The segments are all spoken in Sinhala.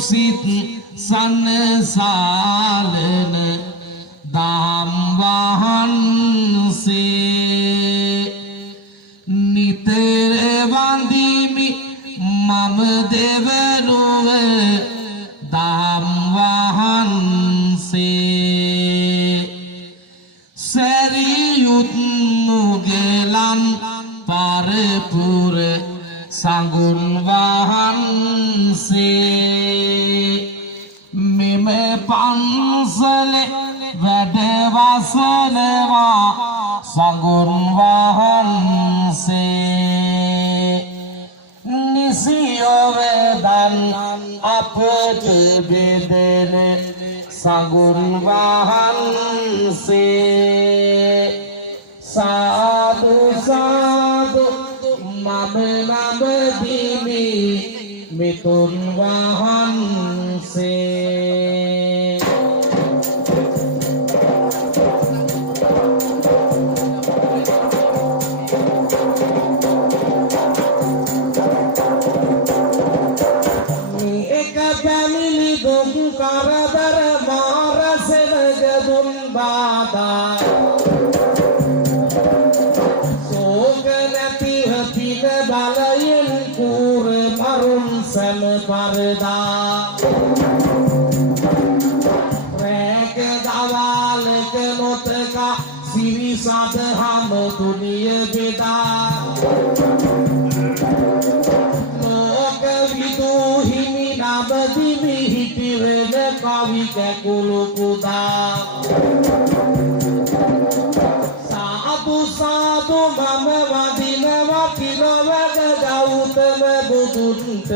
සිත් සනසාලන දහම් වහන්සේ නිතර වඳිමි මම දෙවනුව දහම් වහන්සේ සැරියුත් මුගලන් පරපුර සංගුන් වහන්සේ මෙම පන්සල වැඩ වසනවා සංගුන් වහන්සේ නිසියවදන් අපට බෙදෙන සංගුන් වහන්සේ සාදු සාදු මම නමදිමි මිතුන් වහන්සේ එක පැමිණි දුක් කරදර මාර සෙනග දුන් බාධා බලයෙන් කූර මරුන් සැම පරදා රැක දවාලක නොතක සිරිසද හම දුනිය බෙදා ලෝක විදුහිමි නබදිවි හිටිවෙන කවි කැකුළු පුදා සාදු සාදු මම වදිනවා පිරවද ගෞතම බුදුන්ට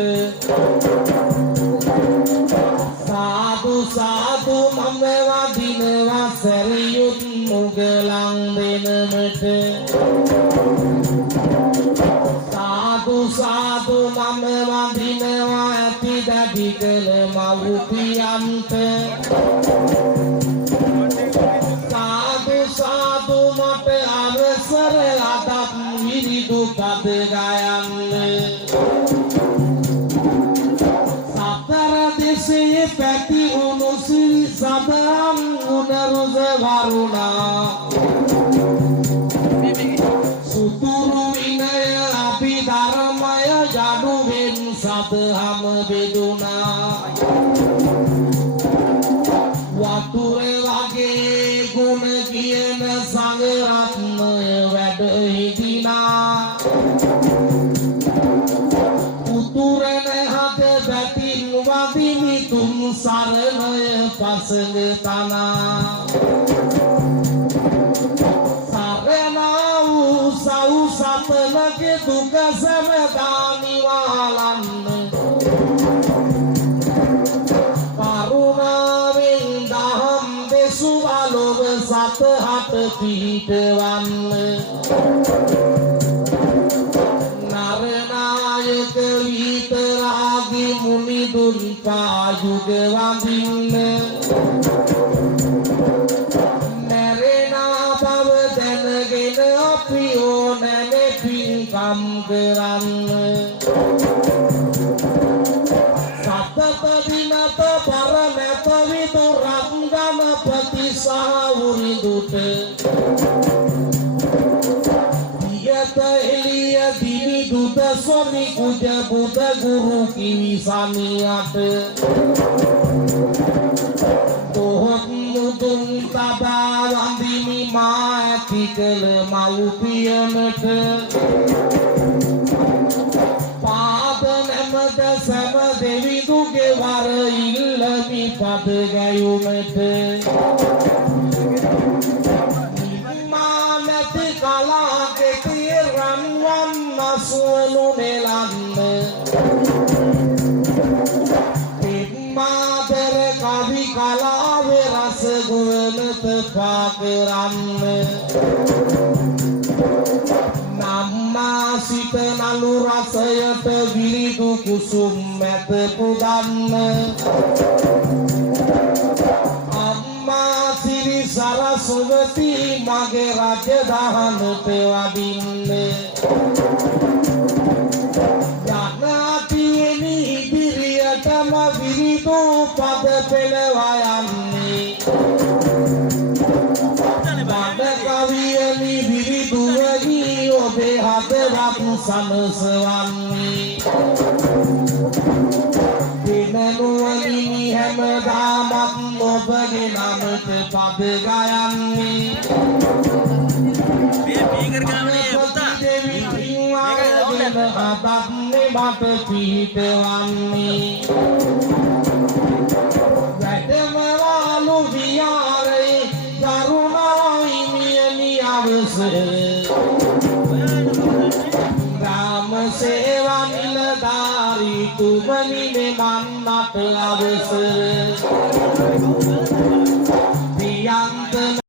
සාදු සාදු මම වදිනවා සැරියුත් මුගලන් දෙනමට සාදු සාදු මම වදිනවා ඇති දැඩි කළ මව්පියන්ට සාදු සාදු මට අවසර අදත් විරිදු පද ගයන්න සතර දෙසේ පැති උණු සිරි සදම් උනරුද වරුණා සුතුරු විනය අභිධර්මය ජඩුවෙන් සදහම බෙදුනා වතුර වගේ ගුණ කියන සංගරත්නය වැඩ හිටිනා උතුරන හද බැතින් වදිමි තුන් සරණය පසඟ තනා සරණා වූ සව් සතනගේ දුක සැමදා නිවාලන්න කරුණාවෙන් දහම් දෙසුවා ලොව සතහට පිහිටවන්න නරනායක විතරාගි මුනිදුන් පායුග වඳින්න නැරෙනා බව දැනගෙන අපි ඕනෑම පින්කම් කරන්න සතත දිනත පර නැත විදුරක් ගණපති සහ උරිදුට දියත එළිය දිවි දුත ස්වාමි කුජ බුද ගුරු කිවි සමියට දොහොත් මුදුන් තබා වඳිමි මා ඇති කළ මව්පියනට පාද නැමද සැම දෙවිදුගේ වර ඉල්ලමි පද ගැයුමට නිර්මාණති කලාකෙතිය රන්වන් නසුවනු නෙලන්න පින්මාදර කවි කලාවේ රස ගුවනත පා කරන්න නම්මා සිත නලු රසයට විරිදු කුසුම් මැත පුදන්න අම්මා සිරි සරස්වති මගේ රජදහනට වදින්න යනාතියෙනි ඉදිරියටම විරිදු පිරිසිදු පද පෙළවයන්නේ බඩ කවියනි විරිදුවගී ඔබේ හදවත් සනසවන්නේ දිනනුවනිනි හැමදාමත් ඔබගේ නමට පද ගයන්නේ අදන්නේ මට පිහිටවන්නේ වැඩමවාලු විහාරයේ කරුණාහිමියනි අවසර ග්‍රාම සේවා නිලධාරී තුමනි මෙමන්නට අවසර